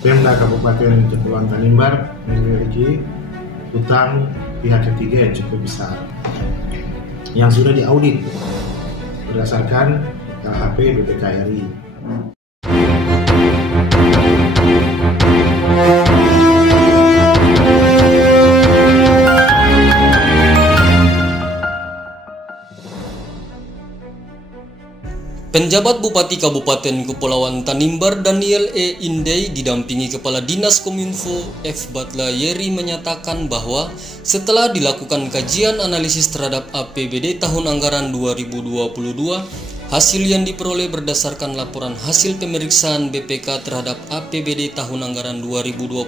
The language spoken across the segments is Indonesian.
Pemda Kabupaten Kepulauan Tanimbar memiliki hutang pihak ketiga yang cukup besar yang sudah diaudit berdasarkan LHP BPKRI. Penjabat Bupati Kabupaten Kepulauan Tanimbar Daniel E. Indey didampingi Kepala Dinas Kominfo F. Batla Yeri menyatakan bahwa setelah dilakukan kajian analisis terhadap APBD tahun anggaran 2022, hasil yang diperoleh berdasarkan laporan hasil pemeriksaan BPK terhadap APBD tahun anggaran 2021,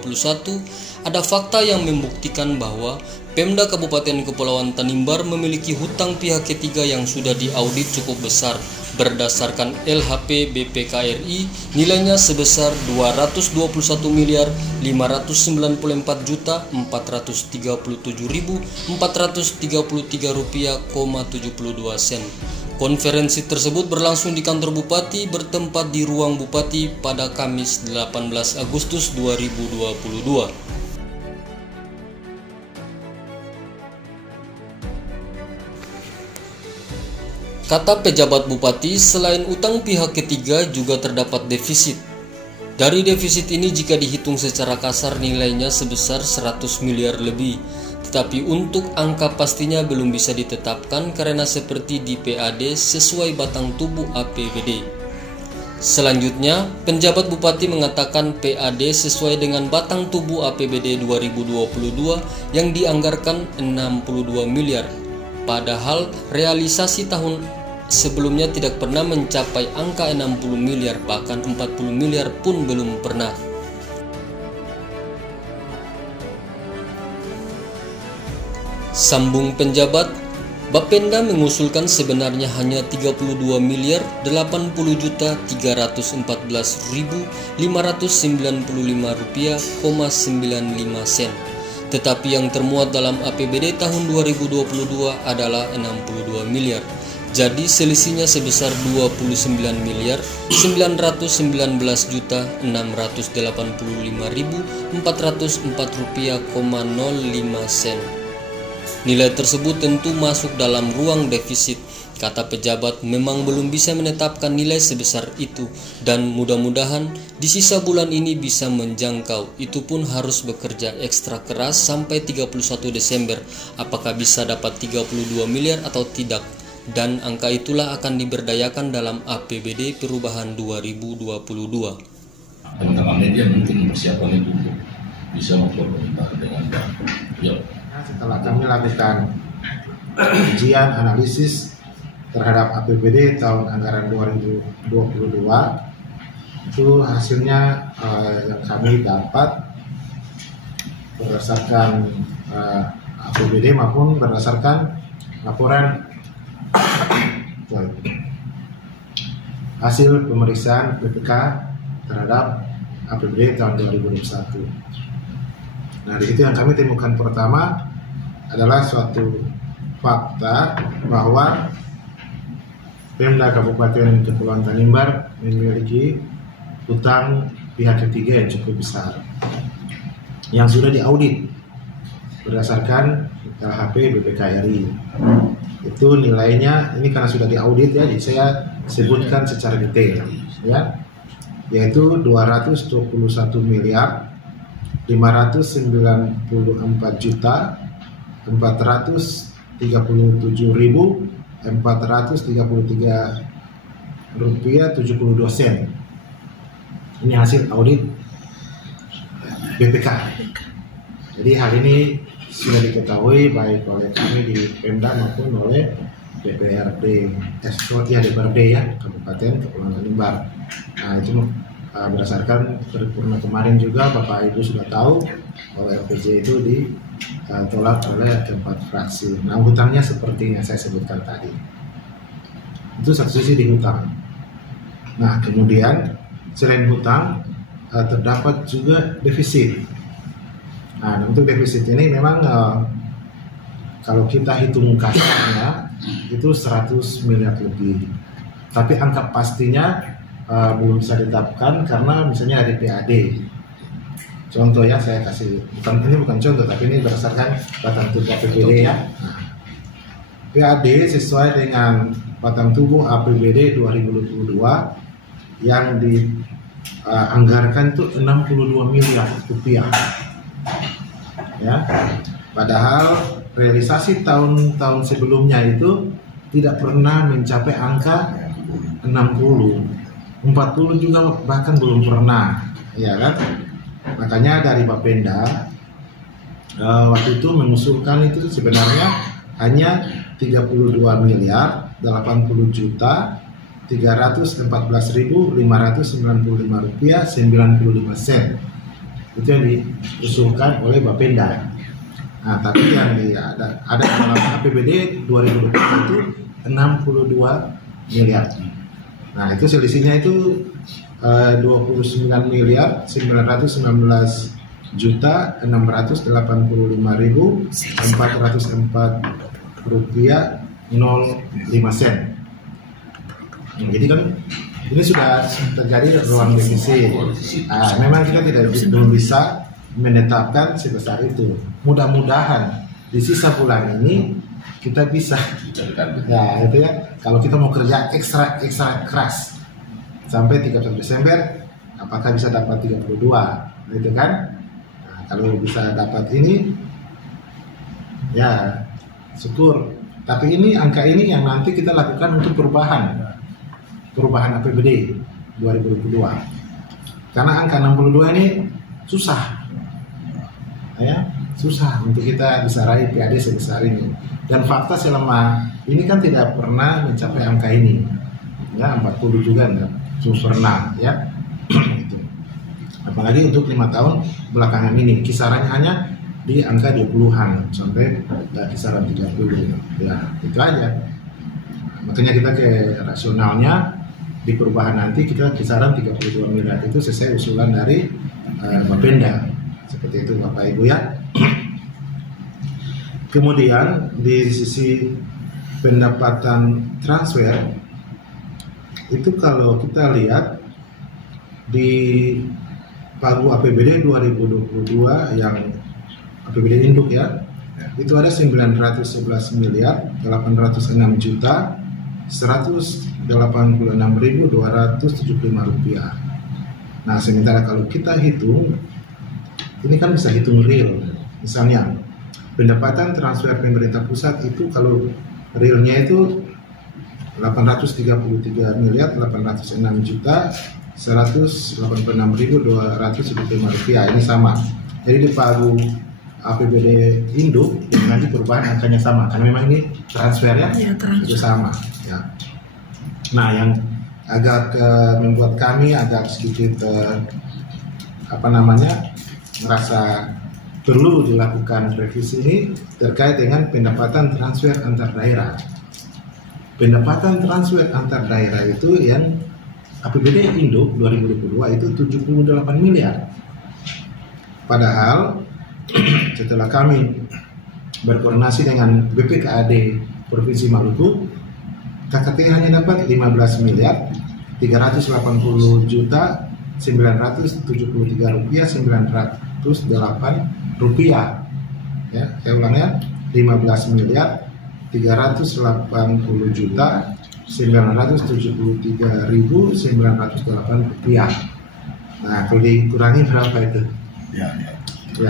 ada fakta yang membuktikan bahwa Pemda Kabupaten Kepulauan Tanimbar memiliki hutang pihak ketiga yang sudah diaudit cukup besar berdasarkan LHP BPKRI nilainya sebesar Rp224.594.437.433,72 sen. Konferensi tersebut berlangsung di kantor Bupati bertempat di Ruang Bupati pada Kamis 18 Agustus 2022. Kata pejabat Bupati, selain utang pihak ketiga juga terdapat defisit. Dari defisit ini jika dihitung secara kasar nilainya sebesar 100 miliar lebih. Tetapi untuk angka pastinya belum bisa ditetapkan karena seperti di PAD sesuai batang tubuh APBD. Selanjutnya, penjabat Bupati mengatakan PAD sesuai dengan batang tubuh APBD 2022 yang dianggarkan 62 miliar. Padahal realisasi tahun sebelumnya tidak pernah mencapai angka 60 miliar, bahkan 40 miliar pun belum pernah. Sambung penjabat, Bapenda mengusulkan sebenarnya hanya 32 miliar 80 juta 314.595 rupiah,95 sen. Tetapi yang termuat dalam APBD tahun 2022 adalah 62 miliar. Jadi selisihnya sebesar 29 miliar 919 juta 685.404 rupiah,05 sen. Nilai tersebut tentu masuk dalam ruang defisit. Kata pejabat, memang belum bisa menetapkan nilai sebesar itu dan mudah-mudahan di sisa bulan ini bisa menjangkau. Itu pun harus bekerja ekstra keras sampai 31 Desember. Apakah bisa dapat 32 miliar atau tidak? Dan angka itulah akan diberdayakan dalam APBD perubahan 2022. Teman-teman media mungkin persiapannya dulu bisa berkomentar dengan baik. Setelah kami lakukan kajian analisis terhadap APBD tahun anggaran 2022, itu hasilnya yang kami dapat berdasarkan APBD maupun berdasarkan laporan hasil pemeriksaan BPK terhadap APBD tahun 2021. Nah, di situ yang kami temukan pertama adalah suatu fakta bahwa Pemda Kabupaten Kepulauan Tanimbar memiliki hutang pihak ketiga yang cukup besar yang sudah diaudit berdasarkan LHP BPKRI. Itu nilainya, ini karena sudah diaudit ya, jadi saya sebutkan secara detail ya, yaitu 221 miliar 594 juta 437.433 rupiah 72 sen. Ini hasil audit BPK. Jadi hal ini sudah diketahui baik oleh kami di Pemda maupun oleh DPRD ya Kabupaten Kepulauan Tanimbar. Nah, itu berdasarkan paripurna kemarin juga Bapak Ibu sudah tahu bahwa LPJ itu ditolak oleh 4 fraksi. Nah, hutangnya seperti yang saya sebutkan tadi. Itu satu sisi di hutang. Nah, kemudian selain hutang terdapat juga defisit. Nah, untuk defisit ini memang kalau kita hitung kasarnya itu 100 miliar lebih. Tapi angka pastinya belum bisa ditetapkan karena misalnya dari PAD. contoh ya, saya kasih, ini bukan contoh tapi ini berdasarkan batang tubuh APBD ya. Nah, PAD sesuai dengan batang tubuh APBD 2022 yang dianggarkan itu 62 miliar rupiah ya. Padahal realisasi tahun-tahun sebelumnya itu tidak pernah mencapai angka 60, 40 juga bahkan belum pernah, ya kan? Makanya dari Bapenda waktu itu mengusulkan itu sebenarnya hanya 32 miliar 80 juta 314.595 rupiah 95 sen. Itu yang diusulkan oleh Bapenda. Nah, tapi yang ada dalam APBD 2020 itu 62 miliar. Nah, itu selisihnya itu 29 miliar 919 juta 685.404 rupiah 05 sen. Nah, jadi kan ini sudah terjadi ruang defisit. Memang kita belum bisa menetapkan sebesar itu. Mudah-mudahan di sisa bulan ini kita bisa, ya itu ya. Kalau kita mau kerja ekstra keras sampai 31 Desember, apakah bisa dapat 32, gitu kan? Nah, kalau bisa dapat ini, ya syukur. Tapi ini angka ini yang nanti kita lakukan untuk perubahan APBD 2022. Karena angka 62 ini susah, ya susah untuk kita bisa raih PAD sebesar ini. Dan fakta selama ini kan tidak pernah mencapai angka ini, ya 40 juga enggak pernah, ya. Gitu. Apalagi untuk 5 tahun belakangan ini kisarannya hanya di angka 20-an sampai kisaran 30, ya itu aja. Makanya kita ke rasionalnya di perubahan nanti kita kisaran 32 miliar itu sesuai usulan dari Bapenda, seperti itu Bapak Ibu ya. Kemudian di sisi pendapatan transfer itu kalau kita lihat di pagu APBD 2022 yang APBD induk ya, itu ada 911 miliar 806 juta 186.275 rupiah. Nah, sementara kalau kita hitung, ini kan bisa hitung real. Misalnya pendapatan transfer pemerintah pusat itu kalau realnya itu 833 miliar 806 juta 186.275 rupiah. Ini sama. Jadi di pagu APBD induk nanti perubahan angkanya sama karena memang ini transfer ya, itu sama ya. Nah, yang agak membuat kami agak sedikit merasa perlu dilakukan revisi ini terkait dengan pendapatan transfer antar daerah. Pendapatan transfer antar daerah itu yang APBD induk 2022 itu 78 miliar. Padahal setelah kami berkoordinasi dengan BPKAD Provinsi Maluku, KKT hanya dapat 15 miliar 380 juta 973 rupiah 908 rupiah. Ya, saya ulang ya, 15 miliar 380 juta 973.908 rupiah. Nah, kalau dikurangi berapa itu? Ya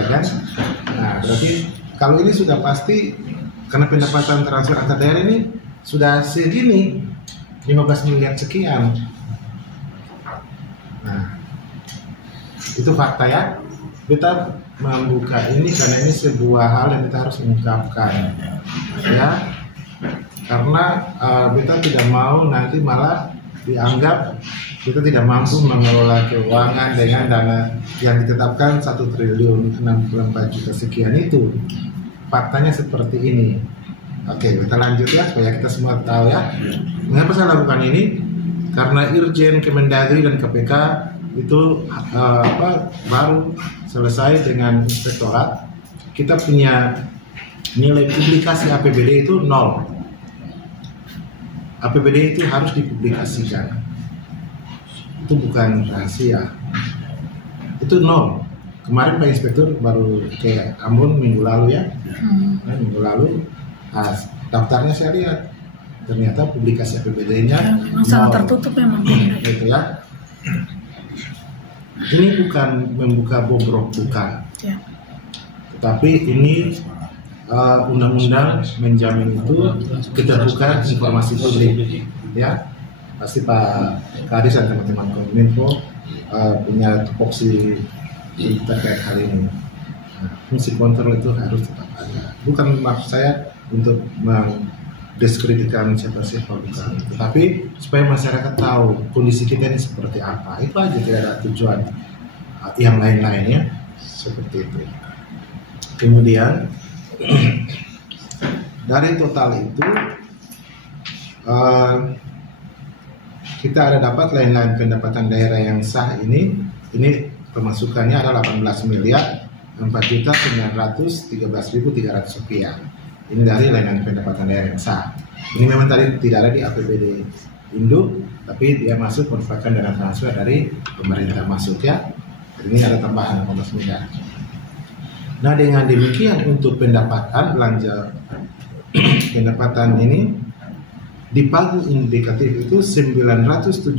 kan? Nah, berarti kalau ini sudah pasti karena pendapatan transfer antar daerah ini sudah segini 15 miliar sekian. Nah, itu fakta ya. Kita membuka ini karena ini sebuah hal yang kita harus ungkapkan, ya. Karena kita tidak mau nanti malah dianggap kita tidak mampu mengelola keuangan dengan dana yang ditetapkan 1.064 juta sekian itu. Faktanya seperti ini. Oke, kita lanjut ya supaya kita semua tahu ya. Mengapa saya lakukan ini? Karena Irjen Kemendagri dan KPK itu baru selesai dengan inspektorat. Kita punya nilai publikasi APBD itu 0. APBD itu harus dipublikasikan. Itu bukan rahasia. Itu 0. kemarin Pak Inspektur baru ke Ambon minggu lalu ya. Nah, minggu lalu daftarnya saya lihat ternyata publikasi APBD-nya memang sangat tertutup memang. gitu ya. Ini bukan membuka bobrok, bukan. Ya. Tetapi ini undang-undang menjamin itu keterbukaan informasi publik, ya. Pasti Pak Kadis dan teman-teman Kominfo punya tupoksi terkait hal ini. Nah, fungsi kontrol itu harus tetap ada. Bukan maksud saya untuk mendiskreditkan siapa-siapa, bukan. Tetapi supaya masyarakat tahu kondisi kita ini seperti apa. Itu aja, tidak ada tujuan yang lain-lainnya seperti itu. Kemudian dari total itu kita ada dapat lain-lain pendapatan daerah yang sah ini pemasukannya ada 18 miliar 4.913.300 rupiah. Ini dari lain-lain pendapatan daerah yang sah. Ini memang tadi tidak ada di APBD induk, tapi dia masuk merupakan dana transfer dari pemerintah masuk ya. Ini ada tambahan 18 miliar. Nah, dengan demikian untuk pendapatan belanja pendapatan ini di pagu indikatif itu 973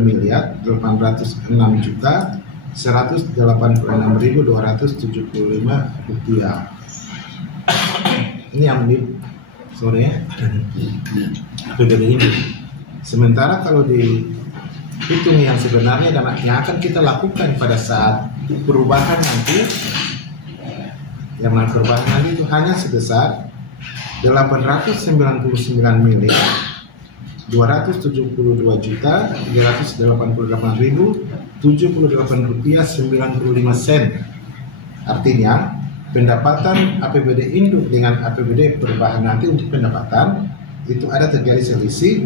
miliar 806 juta 186.275 rupiah. Ini yang di sore APBD ini. Sementara kalau dihitung yang sebenarnya dan yang akan kita lakukan pada saat perubahan nanti, yang perubahan nanti itu hanya sebesar 899 miliar 272 juta 388.078 rupiah 95 sen. Artinya pendapatan APBD induk dengan APBD perubahan nanti untuk pendapatan itu ada terjadi selisih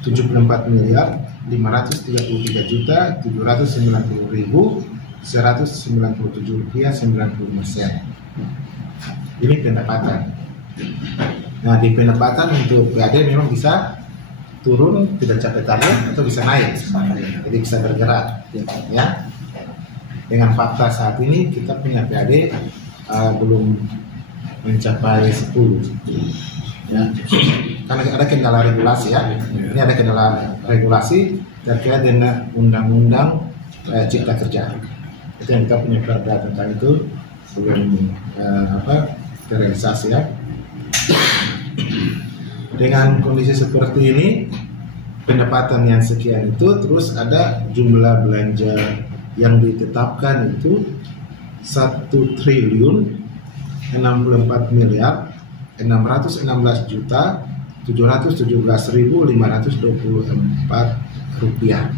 74 miliar 533 juta 790.197 rupiah 95 sen. Ini pendapatan. Nah, di pendapatan untuk PAD memang bisa turun tidak capai target atau bisa naik, jadi bisa bergerak ya. Dengan fakta saat ini kita punya PAD belum mencapai 10 ya, karena ada kendala regulasi ya. Ini ada kendala regulasi terkait dengan undang-undang Cipta Kerja. Itu yang kita punya perda tentang itu belum terrealisasi ya. Dengan kondisi seperti ini, pendapatan yang sekian itu, terus ada jumlah belanja yang ditetapkan itu 1.064 miliar 616 juta 717.524 rupiah.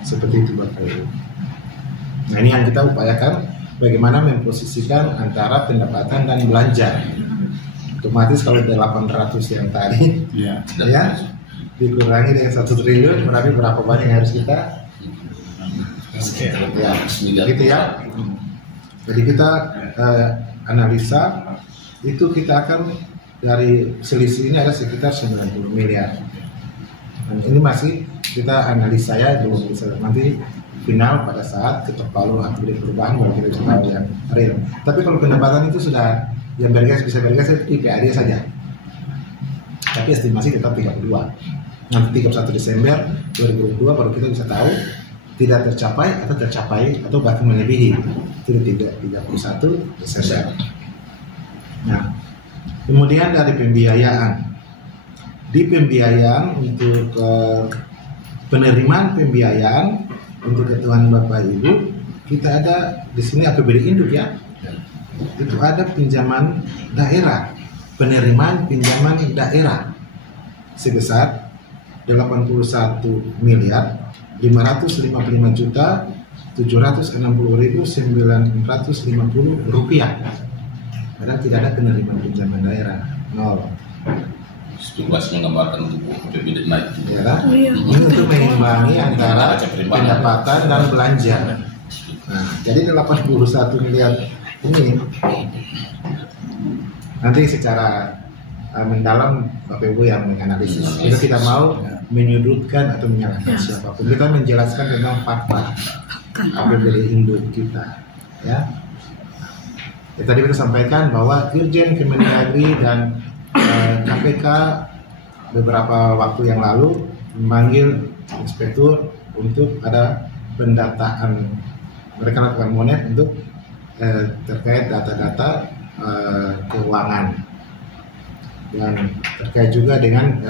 Seperti itu Bapak Ibu. Nah, ini yang kita upayakan, bagaimana memposisikan antara pendapatan dan belanja. Otomatis kalau 800 yang tadi ya dikurangi dengan 1 triliun, berarti berapa banyak yang harus kita gitu ya. Jadi kita analisa itu, kita akan dari selisih ini ada sekitar 90 miliar. Dan ini masih kita analisa ya, belum bisa nanti final pada saat ketok palu APBD perubahan baru kita bisa tahu yang real. Tapi kalau pendapatan itu sudah yang bisa bergas itu di PAD saja. Tapi estimasi tetap 32. Nanti 31 Desember 2022 baru kita bisa tahu tidak tercapai atau tercapai atau bahkan melebihi. Itu tidak 31 Desember. Nah, kemudian dari pembiayaan. Di pembiayaan untuk penerimaan pembiayaan untuk ketuaan Bapak Ibu, kita ada di sini APBD induk ya. Itu ada pinjaman daerah, penerimaan pinjaman daerah sebesar 81 miliar 555 juta 760.950 rupiah. Padahal tidak ada penerimaan pinjaman daerah, nol. Sekilas menggambarkan untuk APBD naik. Ya, ini untuk mengimbangi antara pendapatan dan belanja. Nah, jadi 81 miliar ini nanti secara mendalam Bapak Ibu yang menganalisis. Kita tidak mau menyudutkan atau menyalahkan siapapun. Kita menjelaskan tentang fakta. APBD induk kita, ya. Tadi kita sampaikan bahwa Dirjen Kemendagri dan KPK beberapa waktu yang lalu memanggil inspektur untuk ada pendataan. Mereka lakukan monet untuk terkait data-data keuangan, dan terkait juga dengan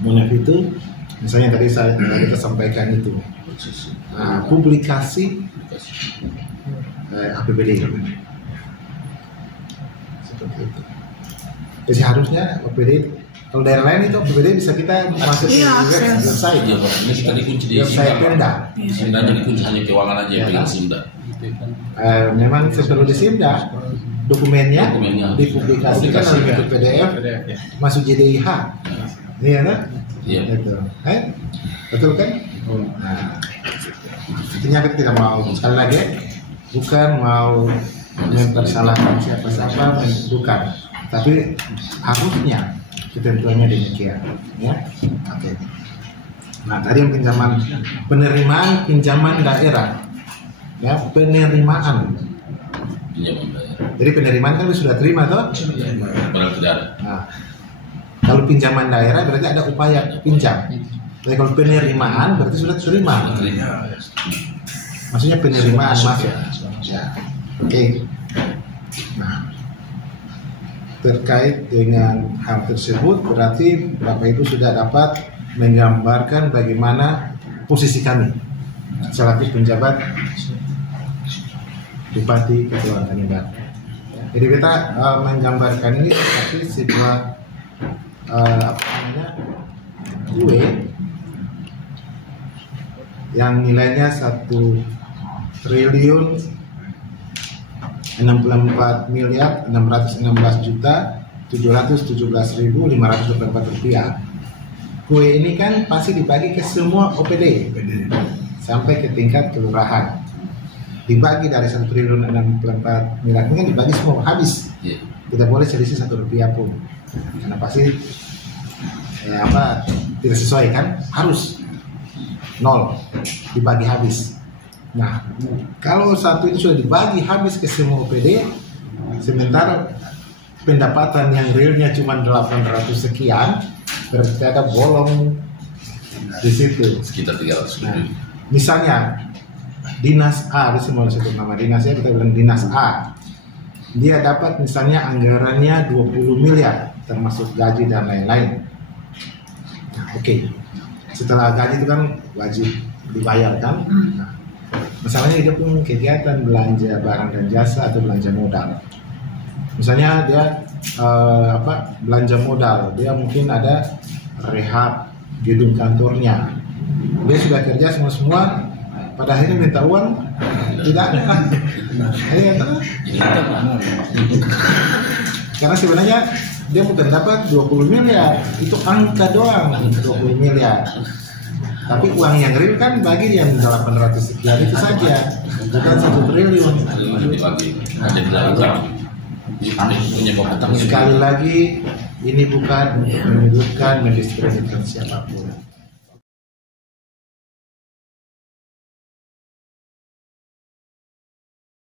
monet itu, misalnya tadi kita sampaikan itu publikasi APBD seperti itu. Jadi harusnya APBD, kalau daerah lain itu APBD bisa kita masuk ke website. Iya, Pak. Ini kita dikunci di website Pemda. Simda jadi kunci hanya keuangan aja yang Simda. Memang perlu di Simda, dokumennya dipublikasikan dalam bentuk PDF, masuk JDIH. Iya kan? Iya. Itu. Betul kan? Nah, intinya kita tidak mau, sekali lagi, bukan mau mempersalahkan siapa-siapa, bukan. Tapi harusnya ketentuannya demikian, ya. Oke. Nah, tadi yang penerimaan pinjaman daerah, ya, penerimaan. Pinjaman daerah. Jadi penerimaan kan sudah terima toh? Padahal tidak ada. Nah, kalau pinjaman daerah berarti ada upaya pinjam. Tapi kalau penerimaan berarti sudah terima. Maksudnya penerimaan masuk. Ya. Oke. Nah, terkait dengan hal tersebut berarti Bapak Ibu sudah dapat menggambarkan bagaimana posisi kami selaku penjabat Bupati Kepulauan Tanimbar. Jadi kita menggambarkan ini seperti sebuah kue yang nilainya 1.604.616.717.584 rupiah. Kue ini kan pasti dibagi ke semua OPD sampai ke tingkat kelurahan. Dibagi dari 1.604 miliar ini kan dibagi semua habis. Tidak boleh selisih 1 rupiah pun, karena pasti tidak sesuai kan, harus 0 dibagi habis. Nah, kalau satu itu sudah dibagi habis ke semua OPD, sementara pendapatan yang realnya cuma 800 sekian, berarti ada bolong di situ. Sekitar 300 Nah, ribu. misalnya Dinas A, di semua satu nama dinasnya kita bilang Dinas A, dia dapat misalnya anggarannya 20 miliar termasuk gaji dan lain-lain. Nah, oke. Setelah gaji itu kan wajib dibayar kan. Nah, masalahnya dia pun kegiatan belanja barang dan jasa atau belanja modal. Misalnya dia belanja modal, dia mungkin ada rehab gedung kantornya. Dia sudah kerja semua, pada akhirnya minta uang tidak ada. Karena sebenarnya dia bukan dapat 20 miliar, itu angka doang 20 miliar. Tapi uang yang real kan bagi yang 800 sekian itu saja, bukan 1 triliun. Sekali lagi, ini bukan menyudutkan, mendiskreditkan siapapun.